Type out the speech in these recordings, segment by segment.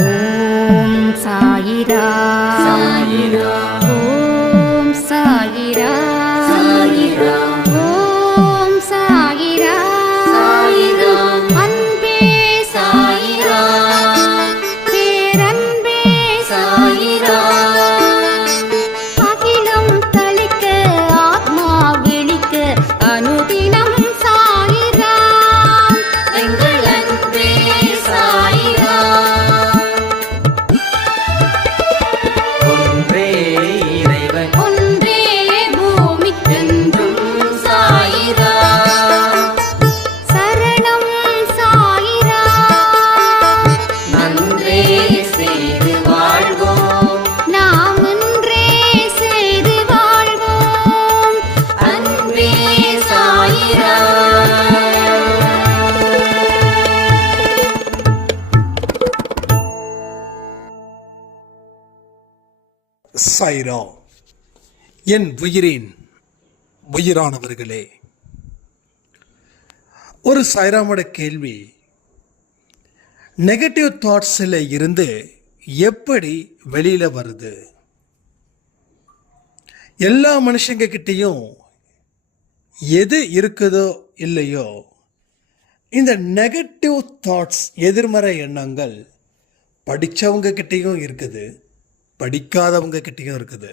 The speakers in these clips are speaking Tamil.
ஓம் சாயிரா சாயிரா ஓம் சாயிரா சாயிரா ஓம் சாயிரா சாயிரா அன்பே சாயிரா பேரன்பே சாயிரா அகிலம் தளிக்க ஆத்மா விழிக்க அனுதினம் சாயிரா எங்கள் அன்பே சாயிரா ஒன்றே இறைவன் ஒன்றே பூமிக்கென்றும் சாயிரா சரணம் சாயிரா நன்றே செய்து வாழ்வோம் நாம் ஒன்றே செய்து வாழ்வோம் அன்பே சாயிரா சாய்ரா. என் உயிரின் உயிரானவர்களே, ஒரு சாய்ராமோட கேள்வி, நெகட்டிவ் தாட்ஸில் இருந்து எப்படி வெளியில் வருது? எல்லா மனுஷங்க கிட்டேயும் எது இருக்குதோ இல்லையோ, இந்த நெகட்டிவ் தாட்ஸ் எதிர்மறை எண்ணங்கள் படித்தவங்க கிட்டேயும் இருக்குது, படிக்காதவங்க கிட்டேயும் இருக்குது,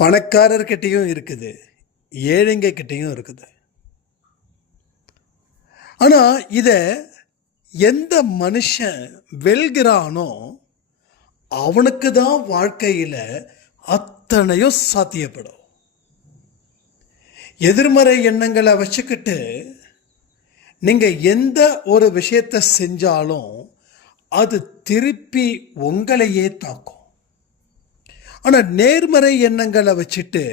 பணக்காரர்கிட்டையும் இருக்குது, ஏழைங்க கிட்டேயும் இருக்குது. ஆனால் இதை எந்த மனுஷன் வெல்கிறானோ அவனுக்கு தான் வாழ்க்கையில் அத்தனையும் சாத்தியப்படும். எதிர்மறை எண்ணங்களை வச்சுக்கிட்டு நீங்கள் எந்த ஒரு விஷயத்தை செஞ்சாலும் அது திருப்பி உங்களையே தாக்கும். ஆனால் நேர்மறை எண்ணங்களை வச்சுட்டு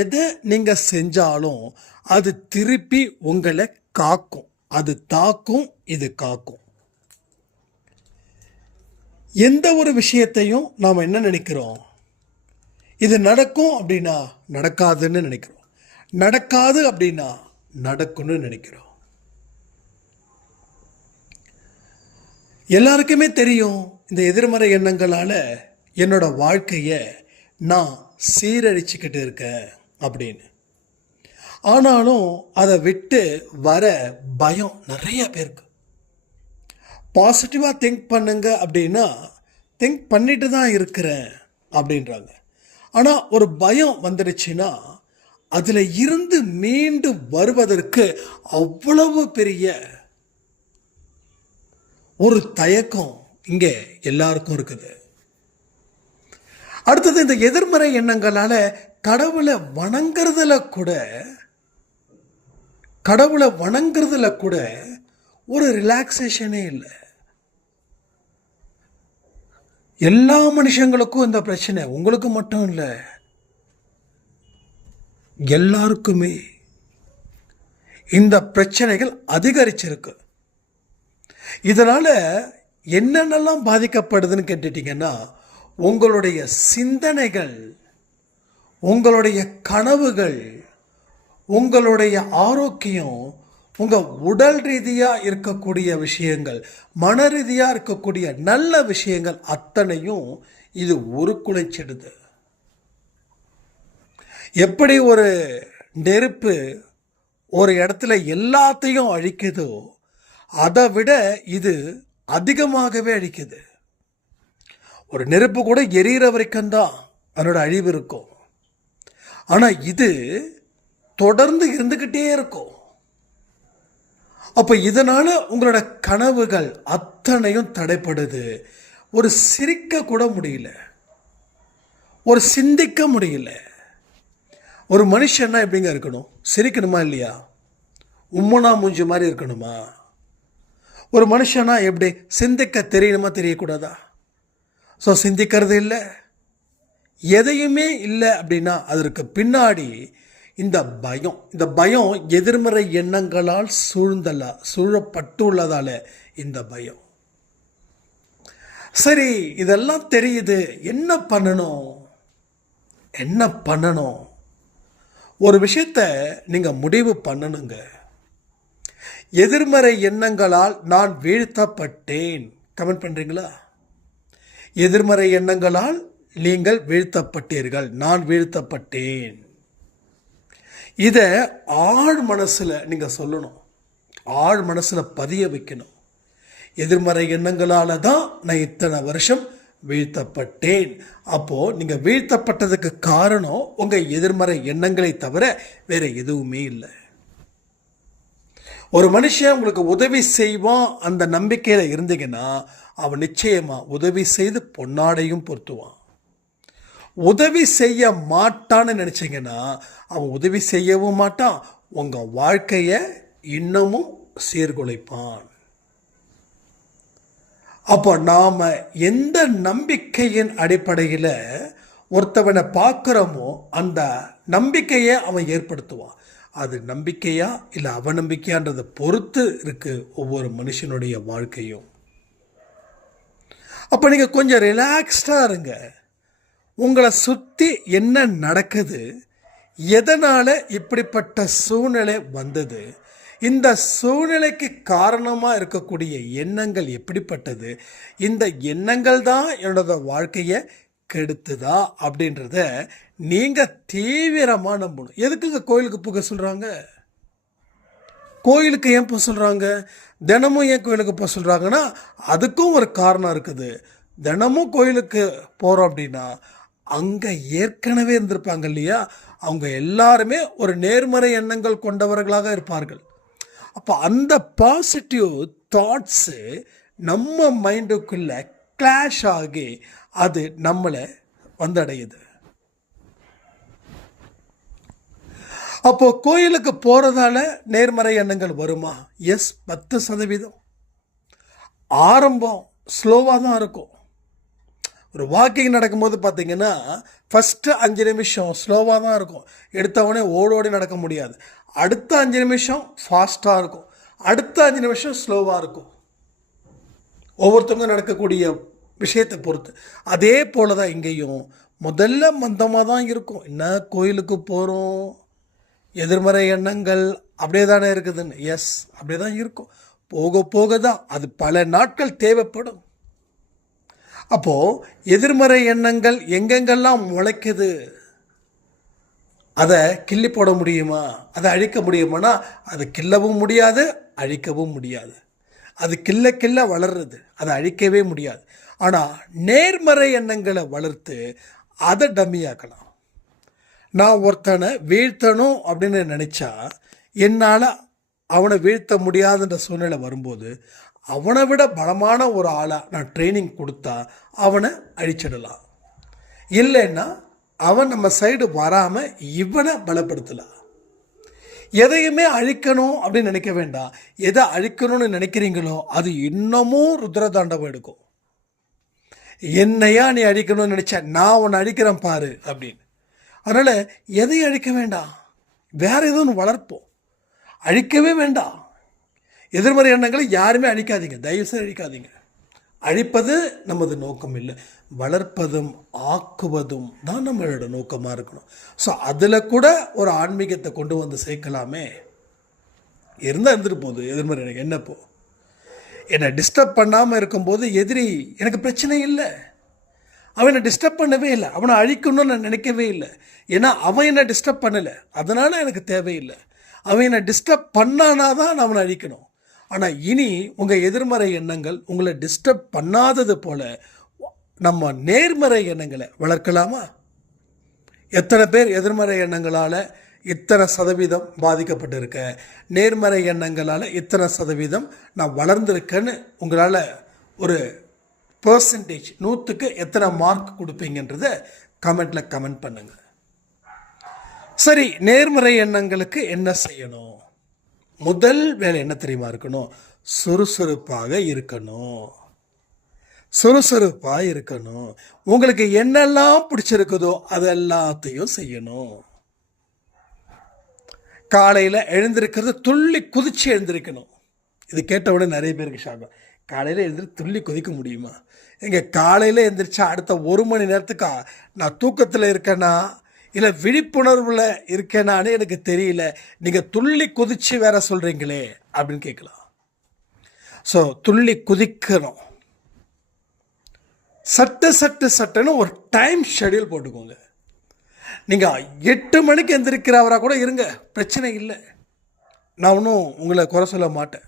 எதை நீங்கள் செஞ்சாலும் அது திருப்பி உங்களை காக்கும். அது தாக்கும், இது காக்கும். எந்த ஒரு விஷயத்தையும் நாம் என்ன நினைக்கிறோம்? இது நடக்கும் அப்படின்னா நடக்காதுன்னு நினைக்கிறோம், நடக்காது அப்படின்னா நடக்கும்னு நினைக்கிறோம். எல்லாருக்குமே தெரியும் இந்த எதிர்மறை எண்ணங்களால் என்னோட வாழ்க்கையை நான் சீரழிச்சுக்கிட்டு இருக்கேன் அப்படின்னு. ஆனாலும் அதை விட்டு வர பயம் நிறைய பேருக்கு. பாசிட்டிவாக திங்க் பண்ணுங்க அப்படின்னா திங்க் பண்ணிட்டு தான் இருக்கிறேன் அப்படின்றாங்க. ஆனால் ஒரு பயம் வந்துடுச்சுன்னா அதில் இருந்து மீண்டு வருவதற்கு அவ்வளவு பெரிய ஒரு தயக்கம் இங்கே எல்லாருக்கும் இருக்குது. அடுத்தது, இந்த எதிர்மறை எண்ணங்களால் கடவுளை வணங்குறதுல கூட ஒரு ரிலாக்ஸேஷனே இல்லை. எல்லா மனுஷங்களுக்கும் இந்த பிரச்சனை, உங்களுக்கு மட்டும் இல்லை, எல்லாருக்குமே இந்த பிரச்சனைகள் அதிகரிச்சிருக்கு. இதனால் என்னென்னலாம் பாதிக்கப்படுதுன்னு கேட்டுட்டிங்கன்னா, உங்களுடைய சிந்தனைகள், உங்களுடைய கனவுகள், உங்களுடைய ஆரோக்கியம், உங்கள் உடல் ரீதியாக இருக்கக்கூடிய விஷயங்கள், மன ரீதியாக இருக்கக்கூடிய நல்ல விஷயங்கள் அத்தனையும் இது உருக்குலைச்சிடுது. எப்படி ஒரு நெருப்பு ஒரு இடத்துல எல்லாத்தையும் அழிக்குதோ அதை விட இது அதிகமாகவே அழிக்குது. ஒரு நெருப்பு கூட எரியிற வரைக்கும் தான் அதனோட அழிவு இருக்கும். ஆனால் இது தொடர்ந்து இருந்துக்கிட்டே இருக்கும். அப்போ இதனால் உங்களோட கனவுகள் அத்தனையும் தடைப்படுது. ஒரு சிரிக்க கூட முடியல, ஒரு சிந்திக்க முடியல. ஒரு மனுஷன்னா எப்படிங்க இருக்கணும்? சிரிக்கணுமா இல்லையா? உம்முனா மூஞ்சி மாதிரி இருக்கணுமா? ஒரு மனுஷனா எப்படி சிந்திக்க தெரியணுமா, தெரியக்கூடாதா? ஸோ சிந்திக்கிறது இல்லை, எதையுமே இல்லை அப்படின்னா அதற்கு பின்னாடி இந்த பயம் எதிர்மறை எண்ணங்களால் சூழப்பட்டுள்ளதால இந்த பயம். சரி, இதெல்லாம் தெரியுது, என்ன பண்ணணும்? ஒரு விஷயத்தை நீங்கள் முடிவு பண்ணணுங்க. எதிர்மறை எண்ணங்களால் நான் வீழ்த்தப்பட்டேன், கமெண்ட் பண்ணுறீங்களா? எதிர்மறை எண்ணங்களால் நீங்கள் வீழ்த்தப்பட்டீர்கள், நான் வீழ்த்தப்பட்டேன். இதை ஆழ் மனசில் நீங்கள் சொல்லணும், ஆழ் மனசில் பதிய வைக்கணும். எதிர்மறை எண்ணங்களால் தான் நான் இத்தனை வருஷம் வீழ்த்தப்பட்டேன். அப்போது நீங்கள் வீழ்த்தப்பட்டதுக்கு காரணம் உங்கள் எதிர்மறை எண்ணங்களை தவிர வேறு எதுவுமே இல்லை. ஒரு மனுஷன் உங்களுக்கு உதவி செய்வான் அந்த நம்பிக்கையில் இருந்தீங்கன்னா அவன் நிச்சயமாக உதவி செய்து பொன்னாடையும் பொருத்துவான். உதவி செய்ய மாட்டான்னு நினச்சிங்கன்னா அவன் உதவி செய்யவும் மாட்டான், உங்கள் வாழ்க்கையை இன்னமும் சீர்குலைப்பான். அப்போ நாம் எந்த நம்பிக்கையின் அடிப்படையில் ஒருத்தவனை பார்க்குறோமோ அந்த நம்பிக்கையை அவன் ஏற்படுத்துவான். அது நம்பிக்கையா இல்லை அவநம்பிக்கையான்றதை பொறுத்து இருக்குது ஒவ்வொரு மனுஷனுடைய வாழ்க்கையும். அப்போ நீங்கள் கொஞ்சம் ரிலாக்ஸ்டாக இருங்க. உங்களை சுற்றி என்ன நடக்குது, எதனால் இப்படிப்பட்ட சூழ்நிலை வந்தது, இந்த சூழ்நிலைக்கு காரணமாக இருக்கக்கூடிய எண்ணங்கள் எப்படிப்பட்டது, இந்த எண்ணங்கள் தான் என்னோட வாழ்க்கையை கெடுத்துதா அப்படின்றத நீங்கள் தீவிரமாக நம்பணும். எதுக்குங்க கோயிலுக்கு போக சொல்கிறாங்க? கோயிலுக்கு ஏன் போக சொல்கிறாங்க? தினமும் ஏன் கோயிலுக்கு போக சொல்கிறாங்கன்னா அதுக்கும் ஒரு காரணம் இருக்குது. தினமும் கோயிலுக்கு போகிறோம் அப்படின்னா அங்கே ஏற்கனவே இருந்திருப்பாங்க இல்லையா, அவங்க எல்லாருமே ஒரு நேர்மறை எண்ணங்கள் கொண்டவர்களாக இருப்பார்கள். அப்போ அந்த பாசிட்டிவ் தாட்ஸு நம்ம மைண்டுக்குள்ளே கிளாஷ் ஆகி அது நம்மளை வந்தடையுது. அப்போ கோயிலுக்கு போகிறதால நேர்மறை எண்ணங்கள் வருமா? எஸ், 10%. ஆரம்பம் ஸ்லோவாக தான் இருக்கும். ஒரு வாக்கிங் நடக்கும்போது பார்த்தீங்கன்னா ஃபஸ்ட்டு 5 நிமிஷம் ஸ்லோவாக தான் இருக்கும். எடுத்தவொடனே ஓடோடி நடக்க முடியாது. அடுத்த 5 நிமிஷம் ஃபாஸ்ட்டாக இருக்கும், அடுத்த 5 நிமிஷம் ஸ்லோவாக இருக்கும். ஒவ்வொருத்தவங்க நடக்கக்கூடிய விஷயத்தை பொறுத்து. அதே போல தான் இங்கேயும் முதல்ல மந்தமாக தான் இருக்கும். என்ன கோயிலுக்கு போகிறோம், எதிர்மறை எண்ணங்கள் அப்படியே தானே இருக்குதுன்னு. எஸ், அப்படியே தான் இருக்கும். போக போக தான் அது பல நாட்கள் தேவைப்படும். அப்போது எதிர்மறை எண்ணங்கள் எங்கெங்கெல்லாம் முளைக்குது, அதை கிள்ளி போட முடியுமா, அதை அழிக்க முடியுமானா அது கிள்ளவும் முடியாது, அழிக்கவும் முடியாது. அது கிள்ள கிள்ள வளர்றது, அதை அழிக்கவே முடியாது. ஆனால் நேர்மறை எண்ணங்களை வளர்த்து அதை டம்மியாக்கலாம். நான் ஒருத்தனை வீழ்த்தணும் அப்படின்னு நினச்சா என்னால் அவனை வீழ்த்த முடியாதுன்ற சூழ்நிலை வரும்போது அவனை விட பலமான ஒரு ஆளாக நான் ட்ரைனிங் கொடுத்தா அவனை அழிச்சிடலாம். இல்லைன்னா அவன் நம்ம சைடு வராமல் இவனை பலப்படுத்தலாம். எதையுமே அழிக்கணும் அப்படின்னு நினைக்க வேண்டாம். எதை அழிக்கணும்னு நினைக்கிறீங்களோ அது இன்னமும் ருத்ரதாண்டவம் எடுக்கும். என்னையா நீ அழிக்கணும்னு நினச்ச, நான் உன்னை அழிக்கிறேன் பாரு அப்படின்னு. அதனால் எதையும் அழிக்க வேண்டாம், வேறு எதுவும் வளர்ப்போம். அழிக்கவே வேண்டாம். எதிர்மறை எண்ணங்களை யாருமே அழிக்காதீங்க, தயவுசெய்து அழிக்காதீங்க. அழிப்பது நமது நோக்கம் இல்லை, வளர்ப்பதும் ஆக்குவதும் தான் நம்மளோட நோக்கமாக இருக்கணும். ஸோ அதில் கூட ஒரு ஆன்மீகத்தை கொண்டு வந்து சேர்க்கலாமே. இருந்தால் இருந்துட்டு போகுது. எதிர்மறை எனக்கு என்னப்போ என்னை டிஸ்டர்ப் பண்ணாமல் இருக்கும்போது எதிரி எனக்கு பிரச்சனை இல்லை. அவனை டிஸ்டர்ப் பண்ணவே இல்லை, அவனை அழிக்கணும்னு நான் நினைக்கவே இல்லை. ஏன்னா அவன் என்னை டிஸ்டர்ப் பண்ணலை, அதனால் எனக்கு தேவையில்லை. அவன் என்னை டிஸ்டர்ப் பண்ணானா தான் நான் அவனை அழிக்கணும். ஆனால் இனி உங்கள் எதிர்மறை எண்ணங்கள் உங்களை டிஸ்டர்ப் பண்ணாதது போல் நம்ம நேர்மறை எண்ணங்களை வளர்க்கலாமா? எத்தனை பேர் எதிர்மறை எண்ணங்களால் இத்தனை சதவீதம் பாதிக்கப்பட்டிருக்க, நேர்மறை எண்ணங்களால் இத்தனை சதவீதம் நான் வளர்ந்துருக்கேன்னு உங்களால் ஒரு பர்சன்டேஜ் 100க்கு எத்தனை மார்க் கொடுப்பீங்கன்றதை கமெண்ட்டில் கமெண்ட் பண்ணுங்கள். சரி, நேர்மறை எண்ணங்களுக்கு என்ன செய்யணும்? முதல் வேலை என்ன தெரியுமா இருக்கணும்? சுறுசுறுப்பாக இருக்கணும். சுறுசுறுப்பாக இருக்கணும். உங்களுக்கு என்னெல்லாம் பிடிச்சிருக்குதோ அது எல்லாத்தையும் செய்யணும். காலையில் எழுந்திருக்கிறது துள்ளி குதிச்சு எழுந்திருக்கணும். இது கேட்ட உடனே நிறைய பேருக்கு ஷாக்கும். காலையில் எழுந்திரி துள்ளி குதிக்க முடியுமா? எங்கள் காலையில் எழுந்திரிச்சா அடுத்த 1 மணி நேரத்துக்கு நான் தூக்கத்தில் இருக்கேனா இல்லை விழிப்புணர்வில் இருக்கேனான்னு எனக்கு தெரியல, நீங்கள் துள்ளி குதித்து வேற சொல்கிறீங்களே அப்படின்னு கேட்கலாம். ஸோ துள்ளி குதிக்கணும். சட்டுன்னு ஒரு டைம் ஷெட்யூல் போட்டுக்கோங்க. நீங்கள் 8 மணிக்கு எந்திரிக்கிறவராக கூட இருங்க, பிரச்சனை இல்லை. நான் ஒன்றும் உங்களை குறை சொல்ல மாட்டேன்.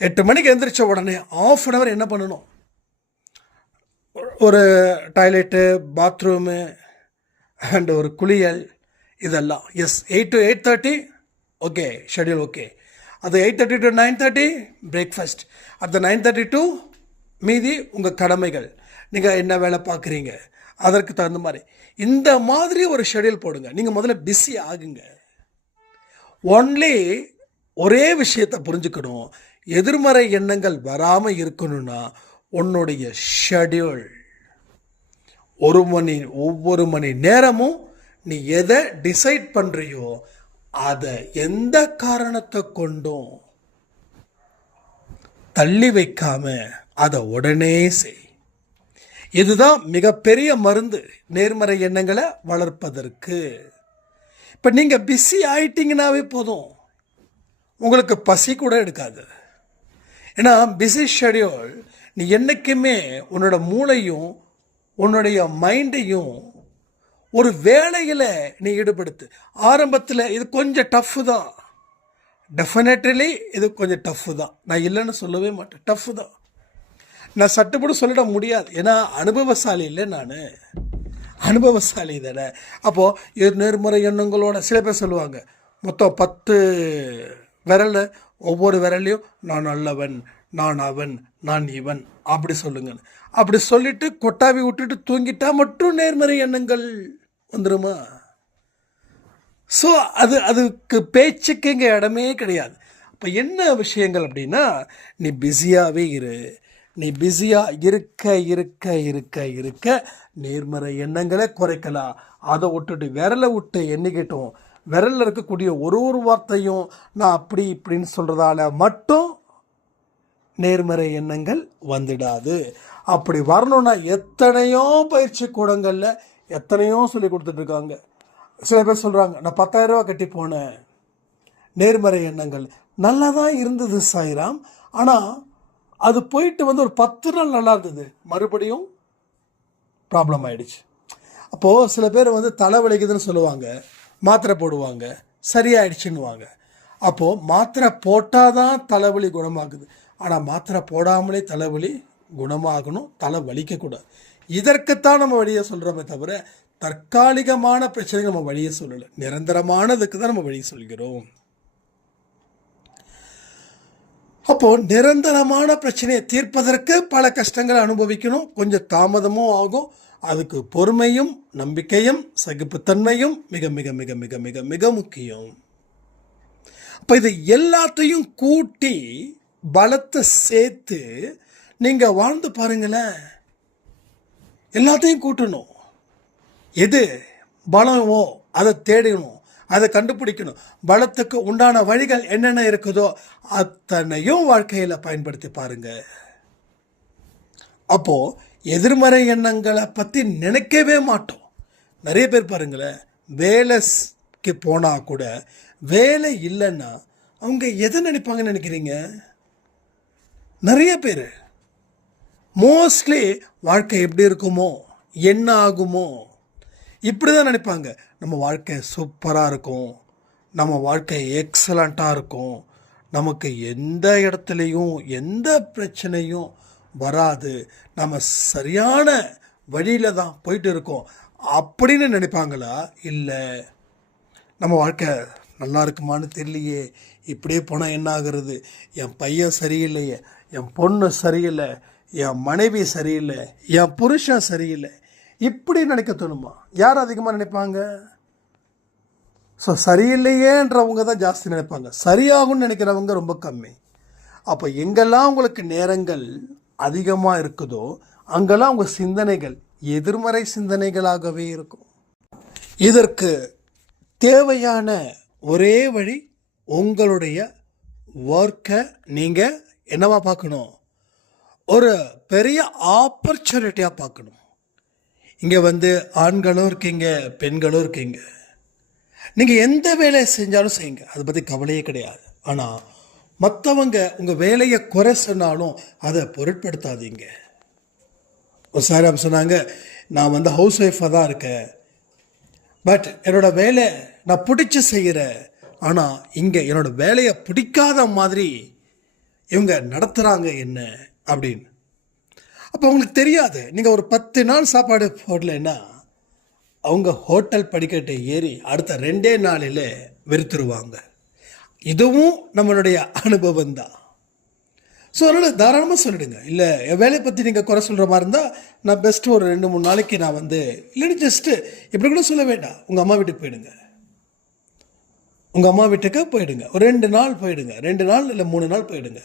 8 மணிக்கு எந்திரிச்ச உடனே ½ அன் ஹவர் என்ன பண்ணணும்? ஒரு டாய்லெட்டு, பாத்ரூமு அண்ட் ஒரு குளியல், இதெல்லாம். Yes, 8 to 8:30 okay, schedule okay. அது 8:30 to 9:30 பிரேக்ஃபாஸ்ட். அந்த 9:30 to மீதி உங்கள் கடமைகள், நீங்கள் என்ன வேலை பார்க்குறீங்க அதற்கு தகுந்த மாதிரி இந்த மாதிரி ஒரு ஷெட்யூல் போடுங்க. நீங்கள் முதல்ல பிஸி ஆகுங்க. ஒன்லி ஒரே விஷயத்தை புரிஞ்சுக்கணும், எதிர்மறை எண்ணங்கள் வராமல் இருக்கணும்னா உன்னுடைய ஷெட்யூல் ஒவ்வொரு மணி நேரமும் நீ எதை டிசைட் பண்ணுறியோ அதை எந்த காரணத்தை கொண்டும் தள்ளி வைக்காம அதை உடனே செய். இதுதான் மிகப்பெரிய மருந்து நேர்மறை எண்ணங்களை வளர்ப்பதற்கு. இப்போ நீங்கள் பிஸி ஆயிட்டீங்கன்னாவே போதும், உங்களுக்கு பசி கூட எடுக்காது. ஏன்னா பிஸி ஷெட்யூல் நீ என்றைக்குமே உன்னோட மூளையும் உன்னுடைய மைண்டையும் ஒரு வேலையில் நீ ஈடுபடுத்து. ஆரம்பத்தில் இது கொஞ்சம் டஃப்பு தான், டெஃபினெட்லி இது கொஞ்சம் டஃப்பு தான், நான் இல்லைன்னு சொல்லவே மாட்டேன். டஃப்பு தான், நான் சட்டுப்படி சொல்லிட முடியாது. ஏன்னா அனுபவசாலி இல்லை, நான் அனுபவசாலி தானே. அப்போது இது நேர்மறை எண்ணங்களோட சில பேர் சொல்லுவாங்க, மொத்தம் 10 விரல், ஒவ்வொரு விரல்லையும் நான் நல்லவன், நான் அவன், நான் இவன் அப்படி சொல்லுங்கன்னு. அப்படி சொல்லிட்டு கொட்டாவி விட்டுட்டு தூங்கிட்டா மட்டும் நேர்மறை எண்ணங்கள் வந்துடுமா? ஸோ அதுக்கு பேச்சுக்கு இங்கே இடமே கிடையாது. அப்போ என்ன விஷயங்கள் அப்படின்னா, நீ பிஸியாகவே இரு. நீ பிஸியாக இருக்க நேர்மறை எண்ணங்களை குறைக்கலாம். அதை விட்டுட்டு விரலை விட்டு எண்ணிக்கிட்டோம், விரலில் இருக்கக்கூடிய ஒரு வார்த்தையும் நான் அப்படி இப்படின்னு சொல்கிறதால மட்டும் நேர்மறை எண்ணங்கள் வந்துடாது. அப்படி வரணும்னா எத்தனையோ பயிற்சி கூடங்களில் எத்தனையோ சொல்லி கொடுத்துட்ருக்காங்க. சில பேர் சொல்கிறாங்க, நான் 10,000 ரூபா கட்டி போனேன், நேர்மறை எண்ணங்கள் நல்லா தான் இருந்தது சாய்ராம், ஆனால் அது போயிட்டு ஒரு 10 நாள் நல்லா இருந்தது, மறுபடியும் ப்ராப்ளம் ஆயிடுச்சு. அப்போது சில பேர் தலை வலிக்குதுன்னு சொல்லுவாங்க, மாத்திரை போடுவாங்க, சரியாயிடுச்சுன்னுவாங்க. அப்போது மாத்திரை போட்டால் தான் தலைவலி குணமாகுது, ஆனால் மாத்திரை போடாமலே தலைவலி குணமாகணும், தலை வலிக்கக்கூடாது. இதற்குத்தான் நம்ம வழியை சொல்கிறோமே தவிர தற்காலிகமான பிரச்சனைகள் நம்ம வழியை சொல்லலை, நிரந்தரமானதுக்கு தான் நம்ம வழியை சொல்கிறோம். அப்போது நிரந்தரமான பிரச்சனையை தீர்ப்பதற்கு பல கஷ்டங்களை அனுபவிக்கணும், கொஞ்சம் தாமதமும் ஆகும். அதுக்கு பொறுமையும் நம்பிக்கையும் சகிப்புத்தன்மையும் மிக மிக மிக மிக மிக மிக முக்கியம். அப்போ இது எல்லாத்தையும் கூட்டி பலத்தை சேர்த்து நீங்கள் வாழ்ந்து பாருங்களேன். எல்லாத்தையும் கூட்டணும், எது பலமோ அதை தேடணும், அதை கண்டுபிடிக்கணும். பலத்துக்கு உண்டான வழிகள் என்னென்ன இருக்குதோ அத்தனையும் வாழ்க்கையில் பயன்படுத்தி பாருங்க. அப்போது எதிர்மறை எண்ணங்களை பற்றி நினைக்கவே மாட்டோம். நிறைய பேர் பாருங்களேன், வேலைக்கு போனால் கூட வேலை இல்லைன்னா அவங்க எதை நினைப்பாங்கன்னு நினைக்கிறீங்க? நிறைய பேர் மோஸ்ட்லி வாழ்க்கை எப்படி இருக்குமோ, என்ன ஆகுமோ, இப்படி தான் நினைப்பாங்க. நம்ம வாழ்க்கை சூப்பராக இருக்கும், நம்ம வாழ்க்கை எக்ஸலண்ட்டாக இருக்கும், நமக்கு எந்த இடத்துலையும் எந்த பிரச்சனையும் வராது, நம்ம சரியான வழியில் தான் போயிட்டு இருக்கோம் அப்படின்னு நினைப்பாங்களா? இல்லை, நம்ம வாழ்க்கை நல்லா இருக்குமான்னு தெரியலையே, இப்படியே போனால் என்ன ஆகுறது, என் பையன் சரியில்லையே, என் பொண்ணு சரியில்லை, என் மனைவி சரியில்லை, என் புருஷன் சரியில்லை, இப்படி நினைக்க தோணுமா? யார் அதிகமாக நினைப்பாங்க? ஸோ சரியில்லையேன்றவங்க தான் ஜாஸ்தி நினைப்பாங்க, சரியாகும்னு நினைக்கிறவங்க ரொம்ப கம்மி. அப்போ எங்கெல்லாம் உங்களுக்கு நேரங்கள் அதிகமாக இருக்குதோ அங்கெல்லாம் உங்கள் சிந்தனைகள் எதிர்மறை சிந்தனைகளாகவே இருக்கும். இதற்கு தேவையான ஒரே வழி, உங்களுடைய ஒர்க்கை நீங்கள் என்னவா பார்க்கணும், ஒரு பெரிய ஆப்பர்ச்சுனிட்டியாக பார்க்கணும். இங்கே ஆண்களும் இருக்கீங்க, பெண்களும் இருக்கீங்க. நீங்கள் எந்த வேலையை செஞ்சாலும் செய்யுங்க, அதை பற்றி கவலையே கிடையாது. ஆனால் மற்றவங்க உங்கள் வேலையை குறை சொன்னாலும் அதை பொருட்படுத்தாதீங்க. ஒரு சார் அப்போ சொன்னாங்க, நான் வந்து ஹவுஸ் ஒய்ஃபாக தான் இருக்கேன், பட் என்னோட வேலை நான் பிடிச்சி செய்கிறேன், ஆனால் இங்கே என்னோட வேலையை பிடிக்காத மாதிரி இவங்க நடத்துகிறாங்க என்ன அப்படின்னு. அப்போ அவங்களுக்கு தெரியாது, நீங்கள் ஒரு 10 நாள் சாப்பாடு போடலைன்னா அவங்க ஹோட்டல் படிக்கட்டை ஏறி அடுத்த 2 நாளில் வெறுத்துருவாங்க. இதுவும் நம்மளுடைய அனுபவம் தான். ஸோ அதனால் தாராளமாக சொல்லிடுங்க. இல்லை என் வேலையை பற்றி நீங்கள் குறை சொல்கிற மாதிரி இருந்தால் நான் பெஸ்ட்டு ஒரு 2-3 நாளைக்கு நான் வந்து, இல்லைன்னு ஜஸ்ட்டு இப்படி கூட சொல்ல வேண்டாம், உங்கள் அம்மா வீட்டுக்கு போயிடுங்க, உங்கள் அம்மா வீட்டுக்கு போயிடுங்க, ஒரு 2 நாள் போயிடுங்க, 2 நாள் இல்லை 3 நாள் போயிடுங்க.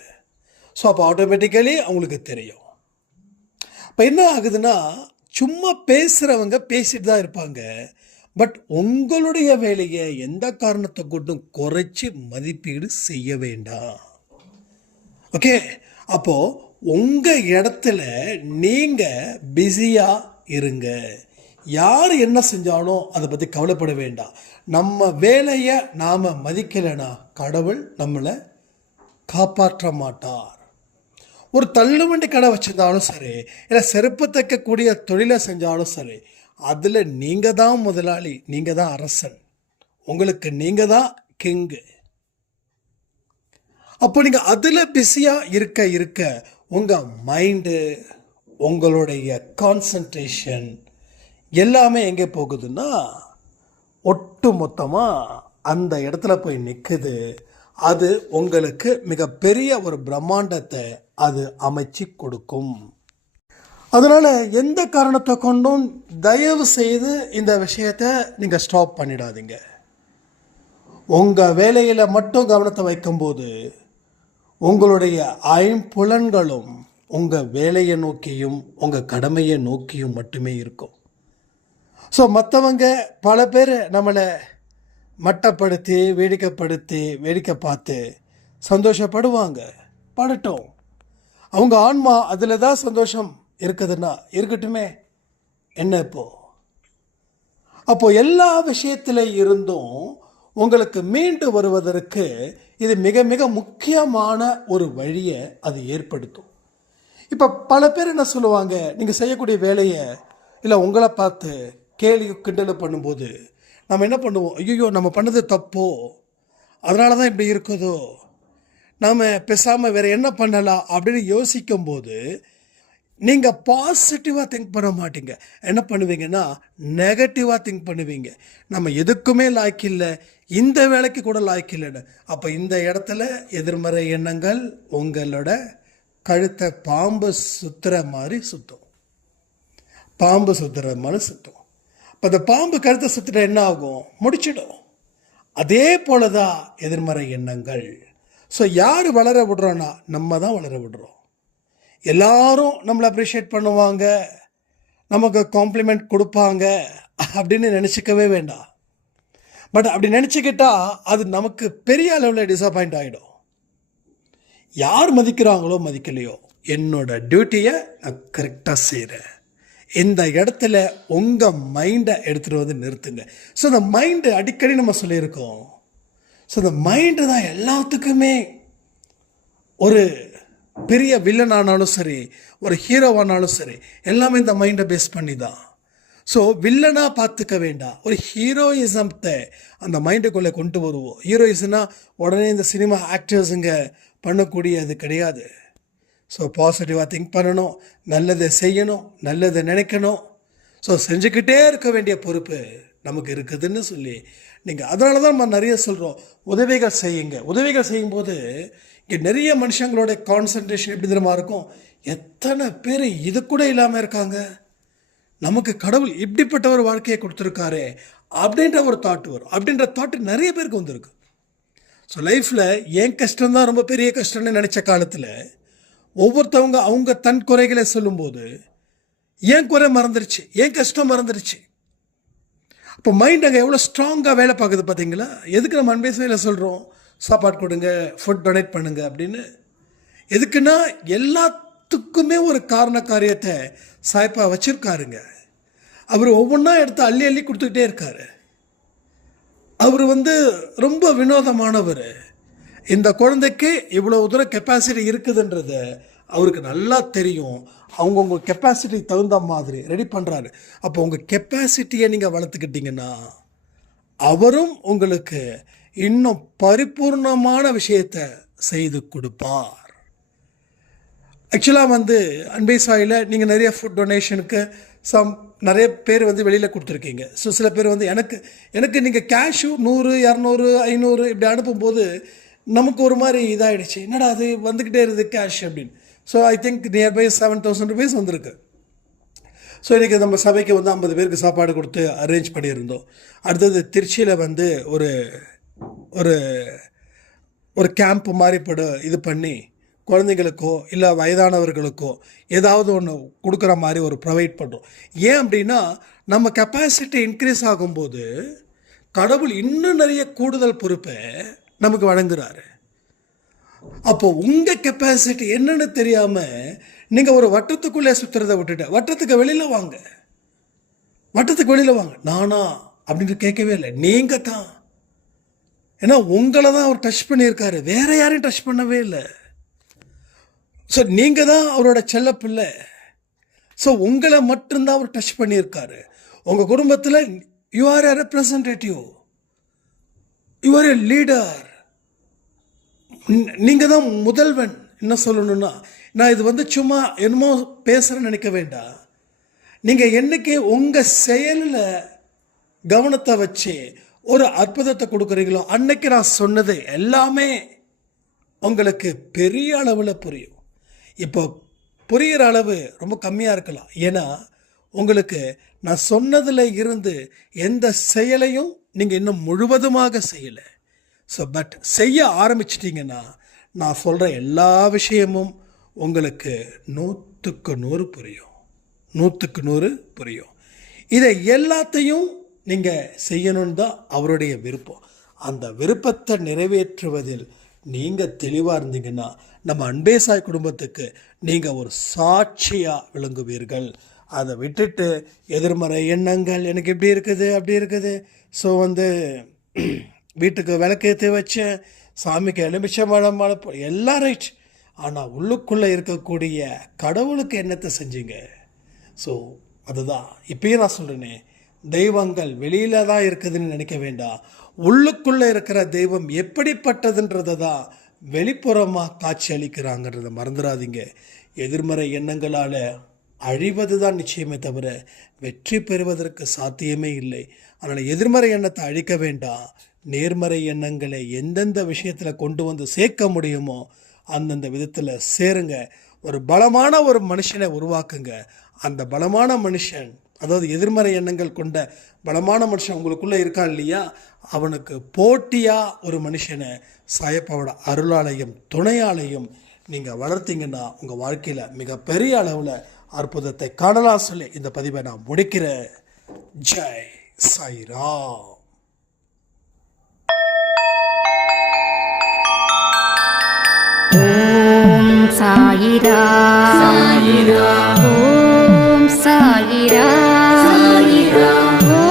ஸோ அப்போ ஆட்டோமேட்டிக்கலி அவங்களுக்கு தெரியும். இப்போ என்ன ஆகுதுன்னா, சும்மா பேசுகிறவங்க பேசிட்டு தான் இருப்பாங்க, பட் உங்களுடைய வேலையை எந்த காரணத்தை கொண்டும் குறைச்சி மதிப்பீடு செய்ய வேண்டாம். ஓகே, அப்போது உங்கள் இடத்துல நீங்கள் பிஸியாக இருங்க. யார் என்ன செஞ்சாலும் அதை பற்றி கவலைப்பட வேண்டாம். நம்ம வேலையை நாம் மதிக்கலைன்னா கடவுள் நம்மளை காப்பாற்ற மாட்டார். ஒரு தள்ளுவண்டி கடை வச்சுருந்தாலும் சரி, இல்லை செருப்பு தைக்கக்கூடிய தொழிலை செஞ்சாலும் சரி, அதில் நீங்கள் தான் முதலாளி, நீங்கள் தான் அரசன், உங்களுக்கு நீங்கள் தான் கிங்கு. அப்போ நீங்கள் அதில் பிஸியாக இருக்க உங்கள் மைண்டு, உங்களுடைய கான்சன்ட்ரேஷன் எல்லாமே எங்கே போகுதுன்னா ஒட்டு மொத்தமாக அந்த இடத்துல போய் நிற்குது. அது உங்களுக்கு மிகப்பெரிய ஒரு பிரம்மாண்டத்தை அது அமைச்சு கொடுக்கும். அதனால் எந்த காரணத்தை கொண்டும் தயவு செய்து இந்த விஷயத்தை நீங்கள் ஸ்டாப் பண்ணிடாதீங்க. உங்கள் வேலையில் மட்டும் கவனத்தை வைக்கும்போது உங்களுடைய ஐம்புலன்களும் உங்கள் வேலையை நோக்கியும் உங்கள் கடமையை நோக்கியும் மட்டுமே இருக்கும். ஸோ மற்றவங்க பல பேர் நம்மளை மட்டப்படுத்தி வேடிக்கை பார்த்து சந்தோஷப்படுவாங்க, படட்டும். அவங்க ஆன்மா அதில் தான் சந்தோஷம் இருக்குதுன்னா இருக்கட்டுமே, என்ன அப்போது எல்லா விஷயத்தில் இருந்தும் உங்களுக்கு மீண்டு வருவதற்கு இது மிக மிக முக்கியமான ஒரு வழியை அது ஏற்படுத்தும். இப்போ பல பேர் என்ன சொல்லுவாங்க, நீங்கள் செய்யக்கூடிய வேலையை இல்லை உங்களை பார்த்து கேலி கிண்டல் பண்ணும்போது நம்ம என்ன பண்ணுவோம், ஐயோ நம்ம பண்ணது தப்போ, அதனால தான் இப்படி இருக்குதோ, நாம் பேசாமல் வேறு என்ன பண்ணலாம் அப்படின்னு யோசிக்கும்போது நீங்கள் பாசிட்டிவாக திங்க் பண்ண மாட்டீங்க. என்ன பண்ணுவீங்கன்னா நெகட்டிவாக திங்க் பண்ணுவீங்க. நம்ம எதுக்குமே லாய்க்கு இல்லை, இந்த வேலைக்கு கூட லாய்க்கு இல்லைன்னு. அப்போ இந்த இடத்துல எதிர்மறை எண்ணங்கள் உங்களோட கழுத்தை பாம்பு சுற்றுற மாதிரி சுற்றும். அப்போ அந்த பாம்பு கழுத்தை சுற்றுற என்ன ஆகும், முடிச்சிடும். அதே போல தான் எதிர்மறை எண்ணங்கள். ஸோ யார் வளர விடுறோன்னா நம்ம தான் வளர விடுறோம். எல்லாரும் நம்மளை அப்ரிஷியேட் பண்ணுவாங்க, நமக்கு காம்ப்ளிமெண்ட் கொடுப்பாங்க அப்படின்னு நினச்சிக்கவே வேண்டாம். பட் அப்படி நினச்சிக்கிட்டா அது நமக்கு பெரிய அளவில் டிசப்பாயிண்ட் ஆகிடும். யார் மதிக்கிறாங்களோ மதிக்கலையோ, என்னோட டியூட்டியை நான் கரெக்டாக செய்கிறேன். இந்த இடத்துல உங்கள் மைண்டை எடுத்துகிட்டு வந்து நிறுத்துங்க. ஸோ இந்த மைண்டு அடிக்கடி நம்ம சொல்லியிருக்கோம். ஸோ இந்த மைண்டு தான் எல்லாத்துக்குமே ஒரு பெரிய வில்லன் ஆனாலும் சரி, ஒரு ஹீரோவானாலும் சரி, எல்லாமே இந்த மைண்டை பேஸ் பண்ணி தான். ஸோ வில்லனாக பார்த்துக்க வேண்டாம், ஒரு ஹீரோயிசத்தை அந்த மைண்டுக்குள்ளே கொண்டு வருவோம். ஹீரோயிசம்னா உடனே இந்த சினிமா ஆக்டர்ஸுங்க பண்ணக்கூடியது கிடையாது. ஸோ பாசிட்டிவாக திங்க் பண்ணணும், நல்லதை செய்யணும், நல்லதை நினைக்கணும். ஸோ செஞ்சுக்கிட்டே இருக்க வேண்டிய பொறுப்பு நமக்கு இருக்குதுன்னு சொல்லி நீங்கள், அதனால தான் நம்ம நிறைய சொல்கிறோம், உதவிகள் செய்யுங்க. உதவிகள் செய்யும்போது இங்கே நிறைய மனுஷங்களோட கான்சன்ட்ரேஷன் எப்படி தெரியுமா இருக்கும், எத்தனை பேர் இது கூட இல்லாமல் இருக்காங்க, நமக்கு கடவுள் இப்படிப்பட்ட ஒரு வாழ்க்கையை கொடுத்துருக்காரு அப்படின்ற ஒரு தாட் வரும். அப்படின்ற தாட்டு நிறைய பேருக்கு வந்திருக்கு. ஸோ லைஃப்பில் என் கஷ்டம்தான் ரொம்ப பெரிய கஷ்டம்னு நினச்ச காலத்தில் ஒவ்வொருத்தவங்க அவங்க தன் குறைகளை சொல்லும்போது என் குறை மறந்துருச்சு, என் கஷ்டம் மறந்துருச்சு. அப்போ மைண்ட் அங்கே எவ்வளோ ஸ்ட்ராங்காக வேலை பார்க்குது பார்த்தீங்களா. எதுக்கு நம்ம அன்பேசையில் சொல்கிறோம் சாப்பாடு கொடுங்க, ஃபுட் டொனேட் பண்ணுங்க அப்படின்னு? எதுக்குன்னா எல்லாத்துக்குமே ஒரு காரண காரியத்தை சாய்ப்பா வச்சுருக்காருங்க. அவர் ஒவ்வொன்றா எடுத்து அள்ளி அள்ளி கொடுத்துக்கிட்டே இருக்காரு. அவர் ரொம்ப வினோதமானவர். இந்த குழந்தைக்கு இவ்வளோ தூரம் கெப்பாசிட்டி இருக்குதுன்றத அவருக்கு நல்லா தெரியும். அவங்கவுங்க கெப்பாசிட்டி தகுந்த மாதிரி ரெடி பண்ணுறாரு. அப்போ உங்கள் கெப்பாசிட்டியை நீங்கள் வளர்த்துக்கிட்டீங்கன்னா அவரும் உங்களுக்கு இன்னும் பரிபூர்ணமான விஷயத்தை செய்து கொடுப்பார். ஆக்சுவலாக அன்பே சாயில் நீங்கள் நிறைய ஃபுட் டொனேஷனுக்கு நிறைய பேர் வெளியில் கொடுத்துருக்கீங்க. ஸோ சில பேர் எனக்கு நீங்கள் கேஷு 100, 200, 500 இப்படி அனுப்பும்போது நமக்கு ஒரு மாதிரி இதாகிடுச்சு, என்னடா அது வந்துக்கிட்டே இருக்குது கேஷ் அப்படின்னு. So I think nearby 7,000 rupees வந்திருக்கு. ஸோ இன்றைக்கி நம்ம சபைக்கு 50 பேருக்கு சாப்பாடு கொடுத்து அரேஞ்ச் பண்ணியிருந்தோம். அடுத்தது திருச்சியில் ஒரு ஒரு ஒரு கேம்ப் மாதிரி இது பண்ணி குழந்தைங்களுக்கோ இல்லை வயதானவர்களுக்கோ ஏதாவது ஒன்று கொடுக்குற மாதிரி ஒரு ப்ரொவைட் பண்ணுறோம். ஏன் அப்படின்னா நம்ம கெப்பாசிட்டி இன்க்ரீஸ் ஆகும்போது கடவுள் இன்னும் நிறைய கூடுதல் பொறுப்பை நமக்கு வழங்குறாரு. அப்போது உங்கள் கெப்பாசிட்டி என்னன்னு தெரியாமல் நீங்கள் ஒரு வட்டத்துக்குள்ளே சுற்றுறதை விட்டுட்டு வட்டத்துக்கு வெளியில் வாங்க, வட்டத்துக்கு வெளியில் வாங்க. நானா அப்படின்னு கேட்கவே இல்லை, நீங்கள் தான். ஏன்னா உங்களை தான் அவர் டச் பண்ணியிருக்காரு, வேற யாரையும் டச் பண்ணவே இல்லை. ஸோ நீங்கள் தான் அவரோட செல்லப்பிள்ளை. ஸோ உங்களை மட்டும்தான் அவர் டச் பண்ணியிருக்காரு. உங்கள் குடும்பத்தில் you are a representative, you are a leader. நீங்கள் தான் முதல்வன். என்ன சொல்லணும்னா, நான் இது சும்மா என்னமோ பேசுகிறேன்னு நினைக்க வேண்டாம். நீங்கள் என்றைக்கு உங்கள் செயலில் கவனத்தை வச்சு ஒரு அற்புதத்தை கொடுக்குறீங்களோ அன்னைக்கு நான் சொன்னது எல்லாமே உங்களுக்கு பெரிய அளவில் புரியும். இப்போ புரிகிற அளவு ரொம்ப கம்மியாக இருக்கலாம். ஏன்னா உங்களுக்கு நான் சொன்னதில் இருந்து எந்த செயலையும் நீங்கள் இன்னும் முழுவதுமாக செய்யலை. ஸோ பட் செய்ய ஆரம்பிச்சிட்டிங்கன்னா நான் சொல்கிற எல்லா விஷயமும் உங்களுக்கு 100க்கு 100 புரியும், 100க்கு 100 புரியும். இதை எல்லாத்தையும் நீங்கள் செய்யணுன்னு தான் அவருடைய விருப்பம். அந்த விருப்பத்தை நிறைவேற்றுவதில் நீங்கள் தெளிவாக இருந்தீங்கன்னா நம்ம அன்பே சாய் குடும்பத்துக்கு நீங்கள் ஒரு சாட்சியாக விளங்குவீர்கள். அதை விட்டுட்டு எதிர்மறை எண்ணங்கள், எனக்கு இப்படி இருக்குது அப்படி இருக்குது, ஸோ வீட்டுக்கு விளக்கேற்றி வச்சேன், சாமிக்கு எலுமிச்சம்பழம் எல்லாம் ரைட், ஆனால் உள்ளுக்குள்ளே இருக்கக்கூடிய கடவுளுக்கு என்னத்தை செஞ்சீங்க? ஸோ அதுதான் இப்பயும் நான் சொல்கிறேனே, தெய்வங்கள் வெளியில் தான் இருக்குதுன்னு நினைக்க வேண்டாம். உள்ளுக்குள்ளே இருக்கிற தெய்வம் எப்படிப்பட்டதுன்றதை தான் வெளிப்புறமாக காட்சி அளிக்கிறாங்கன்றதை மறந்துடாதீங்க. எதிர்மறை எண்ணங்களால் அழிவது தான் நிச்சயமே தவிர வெற்றி பெறுவதற்கு சாத்தியமே இல்லை. அதனால் எதிர்மறை எண்ணத்தை அழிக்க வேண்டாம். நேர்மறை எண்ணங்களை எந்தெந்த விஷயத்தில் கொண்டு சேர்க்க முடியுமோ அந்தந்த விதத்தில் சேருங்க. ஒரு பலமான ஒரு மனுஷனை உருவாக்குங்க. அந்த பலமான மனுஷன், அதாவது எதிர்மறை எண்ணங்கள் கொண்ட பலமான மனுஷன் உங்களுக்குள்ளே இருக்கான் இல்லையா, அவனுக்கு போட்டியாக ஒரு மனுஷனை சாயப்பாவோட அருளாலையும் துணையாலையும் நீங்கள் வளர்த்தீங்கன்னா உங்கள் வாழ்க்கையில் மிகப்பெரிய அளவில் அற்புதத்தை காணலாம் சொல்லி இந்த பதிவை நான் முடிக்கிறேன். ஜெய் சாய்ராம். ஓம் சாயிரா சாயிரா ஓம் சாயிரா சாயிரா ஓம்